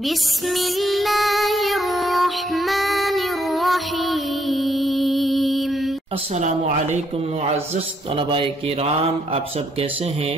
بسم اللہ الرحمن الرحیم۔ السلام علیکم معزز طلباء کرام، آپ سب کیسے ہیں؟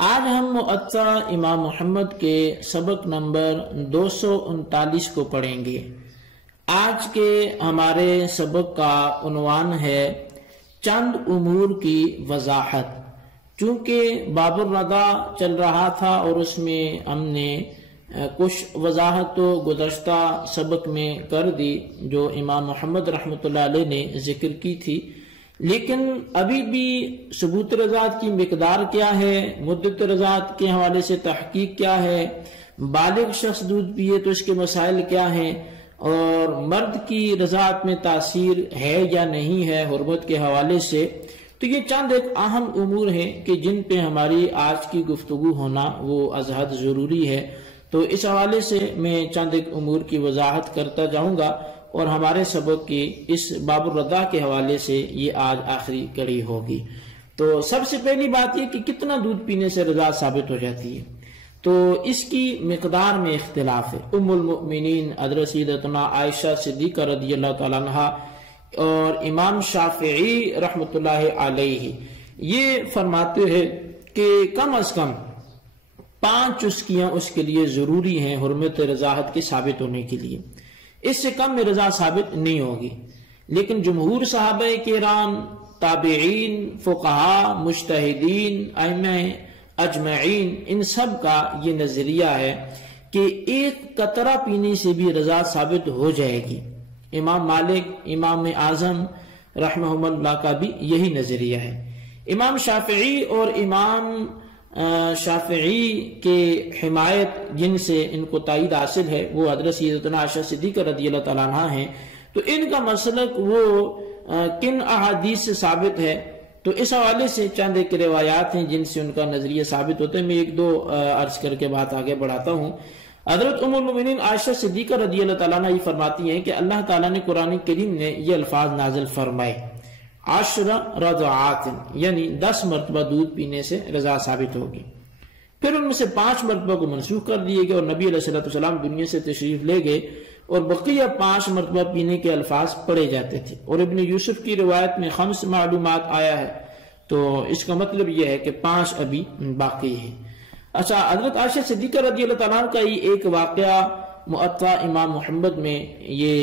آج ہم موطا امام محمد کے سبق نمبر 239 کو پڑھیں گے۔ آج کے ہمارے سبق کا عنوان ہے چند امور کی وضاحت۔ چونکہ باب الرضا چل رہا تھا اور اس میں ہم نے کچھ وضاحت تو گزشتہ سبق میں کر دی جو امام محمد رحمۃ اللہ علیہ نے ذکر کی تھی، لیکن ابھی بھی ثبوت رضاعت کی مقدار کیا ہے، مدت رضاعت کے حوالے سے تحقیق کیا ہے، بالغ شخص دودھ پیے تو اس کے مسائل کیا ہیں، اور مرد کی رضاعت میں تاثیر ہے یا نہیں ہے حرمت کے حوالے سے۔ تو یہ چند ایک اہم امور ہیں کہ جن پہ ہماری آج کی گفتگو ہونا وہ از حد ضروری ہے۔ تو اس حوالے سے میں چند ایک امور کی وضاحت کرتا جاؤں گا، اور ہمارے سبق کی اس باب الرضا کے حوالے سے یہ آج آخری کڑی ہوگی۔ تو سب سے پہلی بات یہ کہ کتنا دودھ پینے سے رضاعت ثابت ہو جاتی ہے، تو اس کی مقدار میں اختلاف ہے۔ ام المؤمنین حضرت سیدتنا عائشہ صدیقہ رضی اللہ تعالیٰ عنہا اور امام شافعی رحمۃ اللہ علیہ یہ فرماتے ہیں کہ کم از کم 5 چسکیاں اس کے لیے ضروری ہیں حرمت رضاعت کے ثابت ہونے کے لیے، اس سے کم میں رضاعت ثابت نہیں ہوگی۔ لیکن جمہور صحابہ کرام، تابعین، فقہا، مجتہدین، ائمہ اجمعین، ان سب کا یہ نظریہ ہے کہ ایک قطرہ پینے سے بھی رضاعت ثابت ہو جائے گی۔ امام مالک، امام اعظم رحمہم اللہ کا بھی یہی نظریہ ہے۔ امام شافعی اور امام شافعی کے حمایت جن سے ان کو تائید حاصل ہے وہ حضرت سیدتنا عائشہ صدیقہ رضی اللہ تعالیٰ عنہ ہیں۔ تو ان کا مسلک وہ کن احادیث سے ثابت ہے، تو اس حوالے سے چند ایک روایات ہیں جن سے ان کا نظریہ ثابت ہوتا ہے۔ میں ایک دو عرض کر کے بات آگے بڑھاتا ہوں۔ حضرت ام المؤمنین عائشہ صدیقہ رضی اللہ تعالیٰ عنہ یہ فرماتی ہیں کہ اللہ تعالیٰ نے قرآن کریم نے یہ الفاظ نازل فرمائے 10 رضعات، یعنی 10 مرتبہ دودھ پینے سے رضاعت ثابت ہوگی۔ پھر ان میں سے 5 مرتبہ کو منسوخ کر دیے گئے اور نبی علیہ السلام دنیا سے تشریف لے گئے اور بقیہ 5 مرتبہ پینے کے الفاظ پڑھے جاتے تھے۔ اور ابن یوسف کی روایت میں 5 معلومات آیا ہے، تو اس کا مطلب یہ ہے کہ 5 ابھی باقی ہے۔ اچھا، حضرت عائشہ صدیقہ رضی اللہ تعالیٰ عنہ کا یہ ایک واقعہ موطا امام محمد میں یہ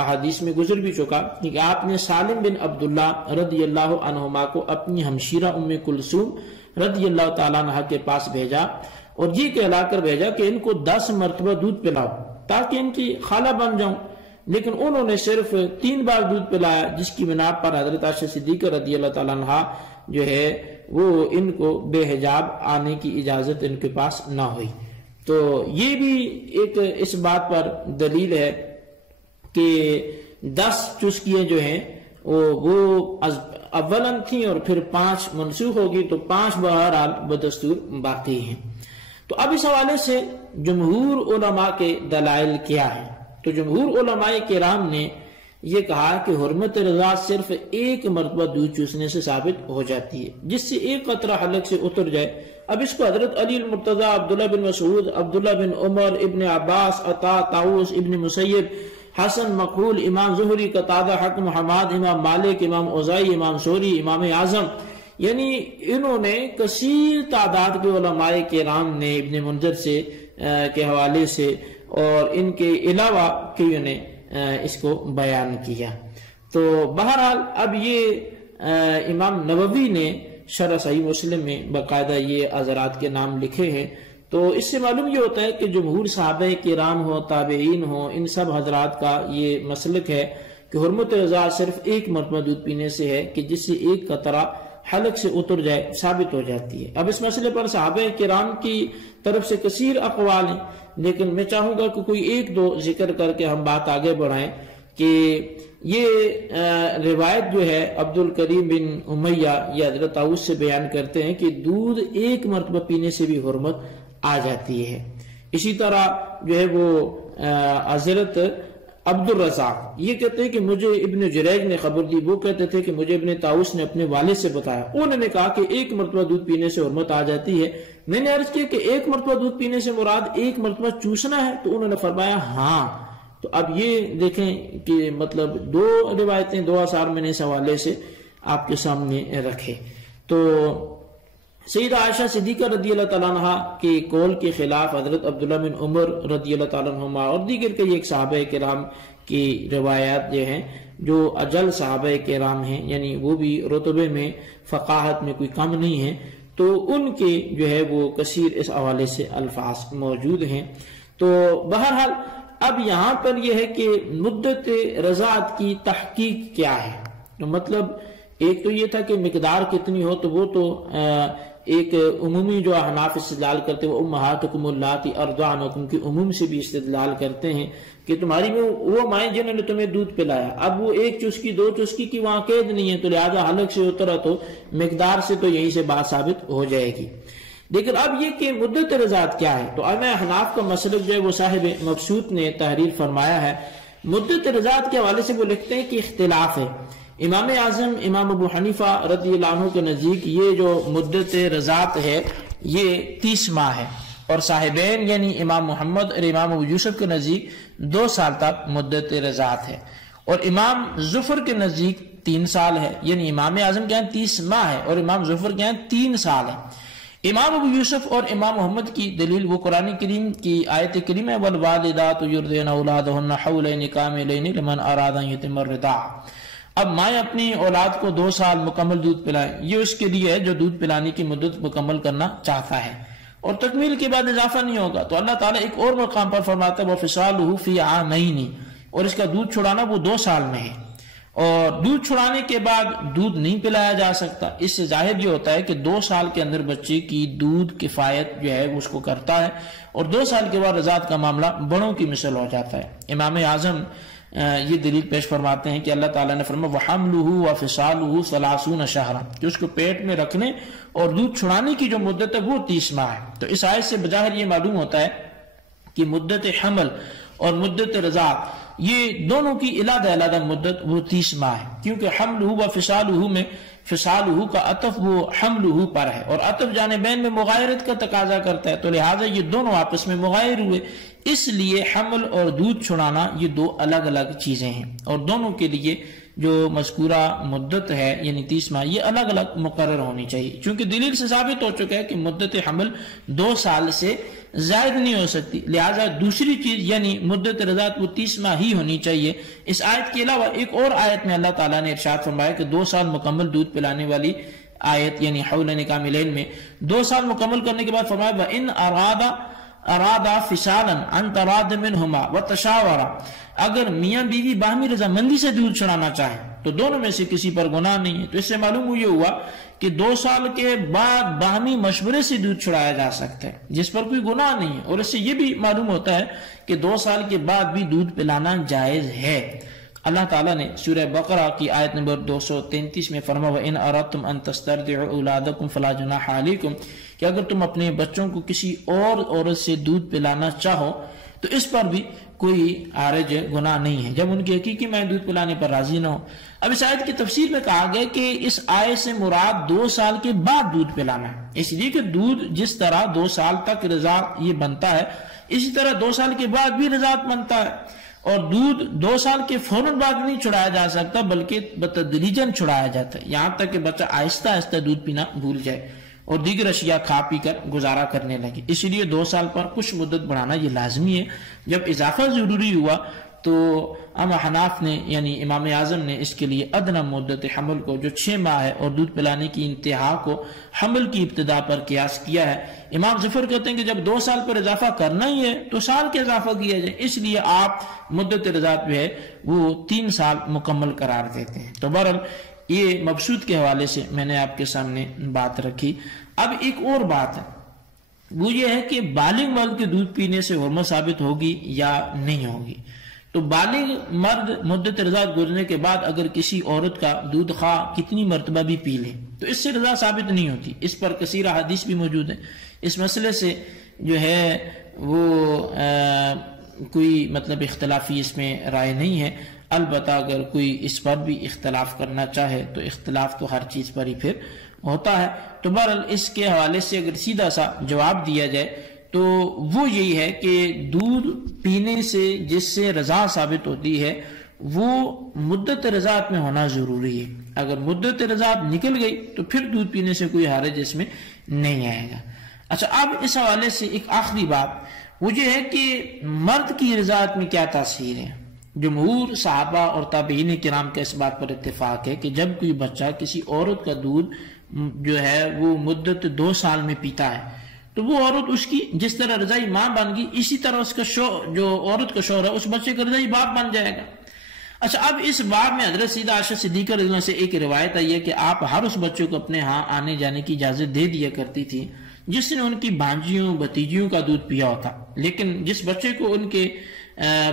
احادیث میں گزر بھی چکا کہ آپ نے سالم بن عبداللہ رضی اللہ عنہما کو اپنی ہمشیرہ ام کلثوم رضی اللہ تعالیٰ عنہ کے پاس بھیجا اور یہ کہلا کر بھیجا کہ ان کو 10 مرتبہ دودھ پلاؤ تاکہ ان کی خالہ بن جاؤں، لیکن انہوں نے صرف 3 بار دودھ پلایا، جس کی بنا پر حضرت عائشہ صدیقہ رضی اللہ تعالیٰ عنہ جو ہے وہ ان کو بے حجاب آنے کی اجازت ان کے پاس نہ ہوئی۔ تو یہ بھی ایک اس بات پر دلیل ہے کہ 10 چسکیاں جو ہیں وہ اولاً تھیں اور پھر 5 منسوخ ہوگی، تو 5 بہرحال بدستور باقی ہیں۔ تو اب اس حوالے سے جمہور علماء کے دلائل کیا ہیں؟ تو جمہور علماء کرام نے یہ کہا کہ حرمت رضاعت صرف 1 مرتبہ دودھ چوسنے سے ثابت ہو جاتی ہے، جس سے 1 قطرہ حلق سے اتر جائے۔ اب اس کو حضرت علی المرتضی، عبداللہ بن مسعود، عبداللہ بن عمر، ابن عباس، عطا، طاؤس، ابن مسیب، حسن مقبول، امام زہری، قتادہ، حکم حماد، امام مالک، امام اوزائی، امام ثوری، امام اعظم، یعنی انہوں نے کثیر تعداد کے علماء کرام نے ابن منذر سے کے حوالے سے اور ان کے علاوہ کئیوں نے اس کو بیان کیا۔ تو بہرحال اب یہ امام نووی نے شرح صحیح مسلم میں باقاعدہ یہ حضرات کے نام لکھے ہیں۔ تو اس سے معلوم یہ ہوتا ہے کہ جمہور صحابہ کرام ہو، تابعین ہو، ان سب حضرات کا یہ مسلک ہے کہ حرمت رضاعت صرف 1 مرتبہ دودھ پینے سے ہے کہ جس سے 1 قطرہ حلق سے اتر جائے ثابت ہو جاتی ہے۔ اب اس مسئلے پر صحابہ کرام کی طرف سے کثیر اقوال ہیں، لیکن میں چاہوں گا کہ کوئی 1-2 ذکر کر کے ہم بات آگے بڑھائیں کہ یہ روایت جو ہے عبد الکریم بن امیہ یہ حضرت طاؤس سے بیان کرتے ہیں کہ دودھ 1 مرتبہ پینے سے بھی حرمت آ جاتی ہے۔ اسی طرح جو ہے وہ حضرت عبد الرزاق یہ کہتے ہیں کہ مجھے ابن جریج نے خبر دی، وہ کہتے تھے کہ مجھے ابن طاؤس نے اپنے والد سے بتایا، انہوں نے کہا کہ 1 مرتبہ دودھ پینے سے حرمت آ جاتی ہے، میں نے عرض کیا کہ ایک مرتبہ دودھ پینے سے مراد ایک مرتبہ چوسنا ہے؟ تو انہوں نے فرمایا ہاں۔ تو اب یہ دیکھیں کہ مطلب دو روایتیں، دو آثار میں نے اس حوالے سے آپ کے سامنے رکھے۔ تو سیدہ عائشہ صدیقہ رضی اللہ تعالیٰ عنہ کے قول کے خلاف حضرت عبداللہ بن عمر رضی اللہ تعالیٰ عنہما اور دیگر کے ایک صحابہ کرام کی روایات جو ہیں، جو اجل صحابہ کرام ہیں، یعنی وہ بھی رتبے میں فقاہت میں کوئی کم نہیں ہے، تو ان کے جو ہے وہ کثیر اس حوالے سے الفاظ موجود ہیں۔ تو بہرحال اب یہاں پر یہ ہے کہ مدت رضاعت کی تحقیق کیا ہے؟ تو مطلب ایک تو یہ تھا کہ مقدار کتنی ہو، تو وہ تو ایک عمومی جو احناف استدلال کرتے ہیں وہ امہاتکم اللاتی ارضعنکم کی عموم سے بھی استدلال کرتے ہیں کہ تمہاری میں وہ مائیں جنہوں نے تمہیں دودھ پلایا، اب وہ ایک چسکی دو چسکی کی وہاں قید نہیں ہے، تو لہذا حلق سے اترا تو مقدار سے تو یہیں سے بات ثابت ہو جائے گی۔ لیکن اب یہ کہ مدت رضاعت کیا ہے، تو اب احناف کا مسلک جو ہے وہ صاحب مبسوط نے تحریر فرمایا ہے۔ مدت رضاعت کے حوالے سے وہ لکھتے ہیں کہ اختلاف ہے۔ امام اعظم امام ابو حنیفہ رضی اللہ عنہ کے نزدیک یہ جو مدت رضاعت ہے یہ 30 ماہ ہے، اور صاحبین یعنی امام محمد اور امام ابو یوسف کے نزدیک 2 سال تک مدت رضاعت ہے، اور امام ظفر کے نزدیک 3 سال ہے، یعنی امام اعظم کے یہاں 30 ماہ ہے اور امام ظفر کے یہاں 3 سال ہے۔ امام ابو یوسف اور امام محمد کی دلیل وہ قرآن کریم کی آیت کریمہ والوالدات یرضعن اولادہن حولین کاملین لمن اراد ان یتم الرضاعہ۔ اب مائیں اپنی اولاد کو 2 سال مکمل دودھ پلائیں، یہ اس کے لیے ہے جو دودھ پلانے کی مدت مکمل کرنا چاہتا ہے، اور تکمیل کے بعد اضافہ نہیں ہوگا۔ تو اللہ تعالیٰ ایک اور مقام پر فرماتا ہے وَفِصَالُهُ فِي عَامَيْنِ، اور اس کا دودھ چھڑانا وہ 2 سال میں ہے، اور دودھ چھڑانے کے بعد دودھ نہیں پلایا جا سکتا۔ اس سے ظاہر یہ ہوتا ہے کہ 2 سال کے اندر بچے کی دودھ کفایت جو ہے اس کو کرتا ہے، اور 2 سال کے بعد رضاعت کا معاملہ بڑوں کی مثل ہو جاتا ہے۔ امام اعظم یہ دلیل پیش فرماتے ہیں کہ اللہ تعالیٰ نے فرمایا وَحَمْلُهُ وَفِصَالُهُ 30 شَهْرًا، کہ اس کو پیٹ میں رکھنے اور دودھ چھڑانے کی جو مدت ہے وہ 30 ماہ ہے۔ تو اس آیت سے بظاہر یہ معلوم ہوتا ہے کہ مدت حمل اور مدت رضاعت یہ دونوں کی علیحدہ علیحدہ مدت وہ 30 ماہ ہے، کیونکہ حملہ و فصالہ میں فصالہ کا عطف وہ حملہ پر ہے، اور عطف جانبین میں مغایرت کا تقاضا کرتا ہے، تو لہٰذا یہ دونوں آپس میں مغایر ہوئے، اس لیے حمل اور دودھ چھڑانا یہ 2 الگ الگ چیزیں ہیں، اور دونوں کے لیے جو مذکورہ مدت ہے یعنی 30 ماہ یہ الگ الگ مقرر ہونی چاہیے، چونکہ دلیل سے ثابت ہو چکا ہے کہ مدت حمل 2 سال سے زائد نہیں ہو سکتی، لہذا دوسری چیز یعنی مدت رضاعت وہ 30 ماہ ہی ہونی چاہیے۔ اس آیت کے علاوہ ایک اور آیت میں اللہ تعالیٰ نے ارشاد فرمایا کہ 2 سال مکمل دودھ پلانے والی آیت یعنی حولین کاملین میں 2 سال مکمل کرنے کے بعد فرمایا وَإِنْ ارادہ فصالا عن تراض منہما وتشاورا، اگر میاں بیوی باہمی رضامندی سے دودھ چھڑانا چاہیں تو دونوں میں سے کسی پر گناہ نہیں ہے۔ تو اس سے معلوم یہ ہوا کہ 2 سال کے بعد باہمی مشورے سے دودھ چھڑایا جا سکتا ہے جس پر کوئی گناہ نہیں ہے، اور اس سے یہ بھی معلوم ہوتا ہے کہ 2 سال کے بعد بھی دودھ پلانا جائز ہے۔ اللہ تعالیٰ نے سورہ بقرہ کی آیت نمبر 233 میں فرمایا وَإِنْ أَرَدْتُمْ أَن تَسْتَرْضِعُوا أَوْلَادَكُمْ فَلَا جُنَاحَ عَلَيْكُمْ، کہ اگر تم اپنے بچوں کو کسی اور عورت سے دودھ پلانا چاہو تو اس پر بھی کوئی حرج گناہ نہیں ہے جب ان کی حقیقی مائیں دودھ پلانے پر راضی نہ ہو۔ اب اس آیت کی تفسیر میں کہا گیا کہ اس آیت سے مراد 2 سال کے بعد دودھ پلانا ہے، اس لیے کہ دودھ جس طرح 2 سال تک رضاعت یہ بنتا ہے اسی طرح 2 سال کے بعد بھی رضاعت بنتا ہے، اور دودھ 2 سال کے فوراً بعد نہیں چھڑایا جا سکتا بلکہ بتدریجاً چھڑایا جاتا ہے، یہاں تک کہ بچہ آہستہ آہستہ دودھ پینا بھول جائے اور دیگر اشیاء کھا پی کر گزارا کرنے لگے۔ اسی لیے 2 سال پر کچھ مدت بڑھانا یہ لازمی ہے۔ جب اضافہ ضروری ہوا تو حناف نے یعنی امام اعظم نے اس کے لیے ادنی مدت حمل کو جو 6 ماہ ہے اور دودھ پلانے کی انتہا کو حمل کی ابتدا پر قیاس کیا ہے۔ امام ظفر کہتے ہیں کہ جب 2 سال پر اضافہ کرنا ہی ہے تو سال کے اضافہ کیا جائے، اس لیے آپ مدت رضاعت جو ہے وہ 3 سال مکمل قرار دیتے ہیں۔ تو بہرحال یہ مبسوط کے حوالے سے میں نے آپ کے سامنے بات رکھی۔ اب ایک اور بات ہے، وہ یہ ہے کہ بالغ مرد کے دودھ پینے سے حرمت ثابت ہوگی یا نہیں ہوگی۔ تو بالغ مرد مدت رضاعت گزرنے کے بعد اگر کسی عورت کا دودھ خواہ کتنی مرتبہ بھی پی لے تو اس سے رضا ثابت نہیں ہوتی، اس پر کثیر احادیث بھی موجود ہیں۔ اس مسئلے سے جو ہے وہ کوئی مطلب اختلافی اس میں رائے نہیں ہے، البتہ اگر کوئی اس پر بھی اختلاف کرنا چاہے تو اختلاف تو ہر چیز پر ہی پھر ہوتا ہے۔ تو بہرحال اس کے حوالے سے اگر سیدھا سا جواب دیا جائے تو وہ یہی ہے کہ دودھ پینے سے جس سے رضا ثابت ہوتی ہے وہ مدت رضاعت میں ہونا ضروری ہے۔ اگر مدت رضاعت نکل گئی تو پھر دودھ پینے سے کوئی حرج اس میں نہیں آئے گا۔ اچھا، اب اس حوالے سے ایک آخری بات وہ یہ ہے کہ مرد کی رضاعت میں کیا تاثیر ہے۔ جمہور صحابہ اور تابعین کرام کا اس بات پر اتفاق ہے کہ جب کوئی بچہ کسی عورت کا دودھ جو ہے وہ مدت 2 سال میں پیتا ہے تو وہ عورت اس کی جس طرح رضائی ماں بن گئی، اسی طرح اس کا جو عورت کا شوہر ہے اس بچے کا رضائی باپ بن جائے گا۔ اچھا، اب اس باب میں حضرت سیدہ عائشہ صدیقہ رضی اللہ عنہا سے ایک روایت آئی ہے کہ آپ ہر اس بچے کو اپنے ہاں آنے جانے کی اجازت دے دیا کرتی تھی جس نے ان کی بھانجیوں بھتیجیوں کا دودھ پیا ہوتا، لیکن جس بچے کو ان کے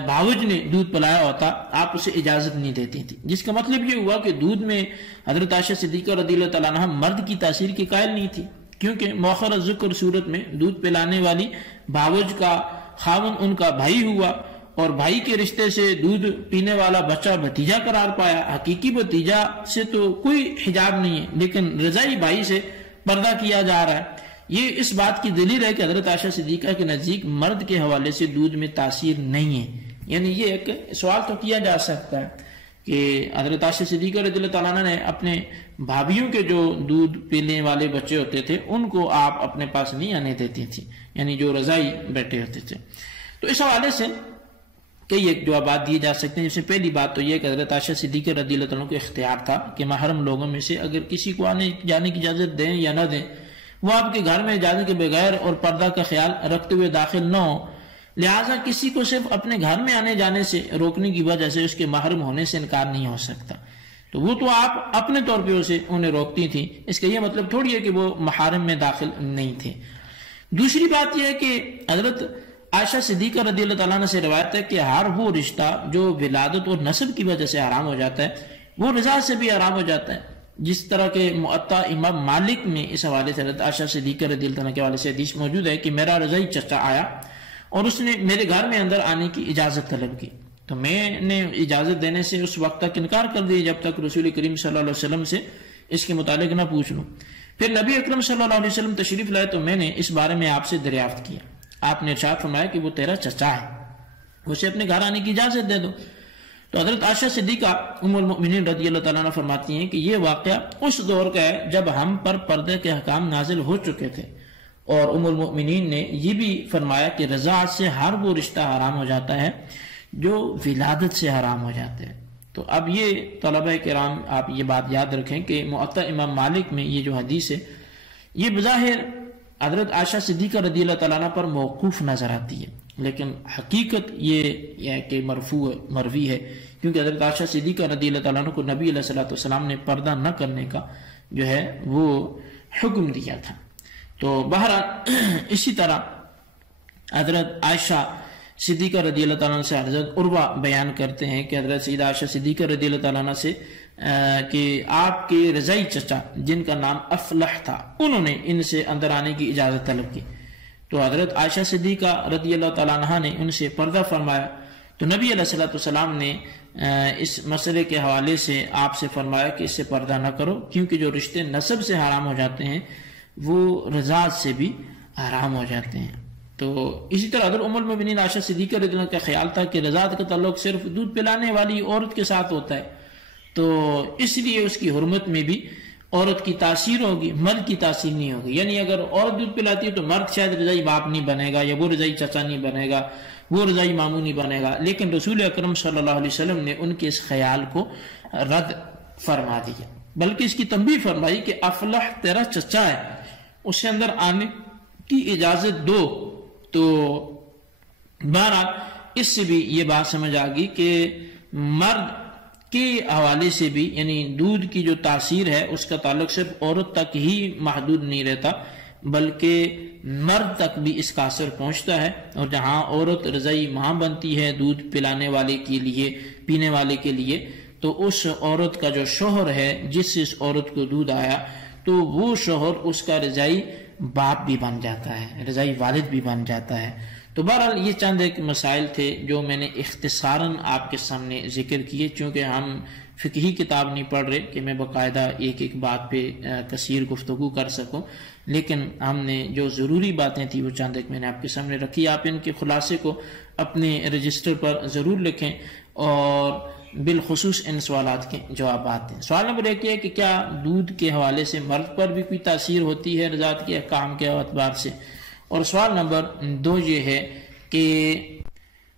بھاوج نے دودھ پلایا ہوتا آپ اسے اجازت نہیں دیتی تھی، جس کا مطلب یہ ہوا کہ دودھ میں حضرت عائشہ صدیقہ رضی اللہ تعالیٰ عنہ مرد کی تاثیر کے قائل نہیں تھی، کیونکہ مؤخر ذکر صورت میں دودھ پلانے والی بھاوج کا خاوند ان کا بھائی ہوا اور بھائی کے رشتے سے دودھ پینے والا بچہ بھتیجا قرار پایا۔ حقیقی بھتیجا سے تو کوئی حجاب نہیں ہے، لیکن رضائی بھائی سے پردہ کیا جا رہا ہے۔ یہ اس بات کی دلیل ہے کہ حضرت عائشہ صدیقہ کے نزدیک مرد کے حوالے سے دودھ میں تاثیر نہیں ہے۔ یعنی یہ ایک سوال تو کیا جا سکتا ہے کہ حضرت عائشہ صدیقہ رضی اللہ تعالیٰ نے اپنے بھابھیوں کے جو دودھ پینے والے بچے ہوتے تھے ان کو آپ اپنے پاس نہیں آنے دیتی تھی، یعنی جو رضائی بیٹھے ہوتے تھے۔ تو اس حوالے سے کئی ایک جوابات دیے جا سکتے ہیں۔ جس سے پہلی بات تو یہ کہ حضرت عائشہ صدیقہ رضی اللہ تعالیٰ کو اختیار تھا کہ محرم لوگوں میں سے اگر کسی کو آنے جانے کی اجازت دیں یا نہ دیں وہ آپ کے گھر میں اجازت کے بغیر اور پردہ کا خیال رکھتے ہوئے داخل نہ ہو، لہٰذا کسی کو صرف اپنے گھر میں آنے جانے سے روکنے کی وجہ سے اس کے محرم ہونے سے انکار نہیں ہو سکتا۔ تو وہ تو آپ اپنے طور پہ اسے انہیں روکتی تھیں، اس کا یہ مطلب تھوڑی ہے کہ وہ محرم میں داخل نہیں تھے۔ دوسری بات یہ ہے کہ حضرت عائشہ صدیقہ رضی اللہ تعالیٰ عنہ سے روایت ہے کہ ہر وہ رشتہ جو ولادت اور نسب کی وجہ سے حرام ہو جاتا ہے وہ رضا سے بھی حرام ہو جاتا ہے، جس طرح کے معطا امام مالک میں اس حوالے سے حضرت عائشہ صدیقہ رضی اللہ عنہ کے حوالے سے حدیث موجود ہے کہ میرا رضائی چچا آیا اور اس نے میرے گھر میں اندر آنے کی اجازت طلب کی، تو میں نے اجازت دینے سے اس وقت تک انکار کر دیا جب تک رسول کریم صلی اللہ علیہ وسلم سے اس کے متعلق نہ پوچھ لوں۔ پھر نبی اکرم صلی اللہ علیہ وسلم تشریف لائے تو میں نے اس بارے میں آپ سے دریافت کیا، آپ نے ارشاد فرمایا کہ وہ تیرا چچا ہے، اسے اپنے گھر آنے کی اجازت دے دو۔ تو حضرت عائشہ صدیقہ ام المؤمنین رضی اللہ تعالیٰ عنہ فرماتی ہیں کہ یہ واقعہ اس دور کا ہے جب ہم پر پردے کے احکام نازل ہو چکے تھے، اور ام المؤمنین نے یہ بھی فرمایا کہ رضاعت سے ہر وہ رشتہ حرام ہو جاتا ہے جو ولادت سے حرام ہو جاتے ہیں۔ تو اب یہ طلبہ کرام آپ یہ بات یاد رکھیں کہ معطا امام مالک میں یہ جو حدیث ہے یہ بظاہر حضرت عائشہ صدیقہ رضی اللہ تعالیٰ عنہ پر موقوف نظر آتی ہے، لیکن حقیقت یہ ہے کہ مروی ہے، کیونکہ حضرت عائشہ صدیقہ رضی اللہ تعالیٰ عنہ کو نبی علیہ الصلوۃ والسلام نے پردہ نہ کرنے کا جو ہے وہ حکم دیا تھا۔ تو بہرحال اسی طرح حضرت عائشہ صدیقہ رضی اللہ تعالیٰ عنہ سے حضرت عروہ بیان کرتے ہیں کہ حضرت سیدہ عائشہ صدیقہ رضی اللہ تعالیٰ عنہ سے کہ آپ کے رضائی چچا جن کا نام افلح تھا انہوں نے ان سے اندر آنے کی اجازت طلب کی، تو حضرت عائشہ صدیقہ رضی اللہ تعالیٰ عنہ نے ان سے پردہ فرمایا، تو نبی علیہ الصلوۃ والسلام نے اس مسئلے کے حوالے سے آپ سے فرمایا کہ اس سے پردہ نہ کرو، کیونکہ جو رشتے نسب سے حرام ہو جاتے ہیں وہ رضاعت سے بھی حرام ہو جاتے ہیں۔ تو اسی طرح حضرت ام المؤمنین عائشہ صدیقہ رضی اللہ عنہ کا خیال تھا کہ رضاعت کا تعلق صرف دودھ پلانے والی عورت کے ساتھ ہوتا ہے، تو اس لیے اس کی حرمت میں بھی عورت کی تاثیر ہوگی، مرد کی تاثیر نہیں ہوگی۔ یعنی اگر عورت دودھ پلاتی ہے تو مرد شاید رضائی باپ نہیں بنے گا، یا وہ رضائی چچا نہیں بنے گا، وہ رضائی ماموں نہیں بنے گا، لیکن رسول اکرم صلی اللہ علیہ وسلم نے ان کے اس خیال کو رد فرما دیا، بلکہ اس کی تنبیہ فرمائی کہ افلح تیرا چچا ہے، اسے اندر آنے کی اجازت دو۔ تو بہرحال اس سے بھی یہ بات سمجھ آ گئی کہ مرد کے حوالے سے بھی یعنی دودھ کی جو تاثیر ہے اس کا تعلق صرف عورت تک ہی محدود نہیں رہتا، بلکہ مرد تک بھی اس کا اثر پہنچتا ہے، اور جہاں عورت رضائی ماں بنتی ہے دودھ پلانے والے کے لیے، پینے والے کے لیے، تو اس عورت کا جو شوہر ہے جس سے اس عورت کو دودھ آیا تو وہ شوہر اس کا رضائی باپ بھی بن جاتا ہے، رضائی والد بھی بن جاتا ہے۔ تو بہرحال یہ چند ایک مسائل تھے جو میں نے اختصاراً آپ کے سامنے ذکر کیے، چونکہ ہم فقہی کتاب نہیں پڑھ رہے کہ میں باقاعدہ ایک ایک بات پہ کثیر گفتگو کر سکوں، لیکن ہم نے جو ضروری باتیں تھیں وہ چند ایک میں نے آپ کے سامنے رکھی. آپ ان کے خلاصے کو اپنے رجسٹر پر ضرور لکھیں اور بالخصوص ان سوالات کے جوابات دیں. سوال نمبر 1 یہ ہے کہ کیا دودھ کے حوالے سے مرد پر بھی کوئی تاثیر ہوتی ہے رضاعت کے احکام کے اعتبار سے؟ اور سوال نمبر 2 یہ ہے کہ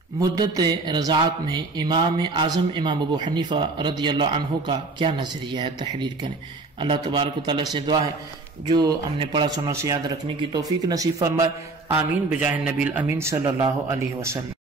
مدت رضاعت میں امام اعظم امام ابو حنیفہ رضی اللہ عنہ کا کیا نظریہ ہے؟ تحریر کریں. اللہ تبارک و تعالیٰ سے دعا ہے جو ہم نے پڑھا سنا سے یاد رکھنے کی توفیق نصیب فرمائے. آمین بجاہ نبی الامین صلی اللہ علیہ وسلم.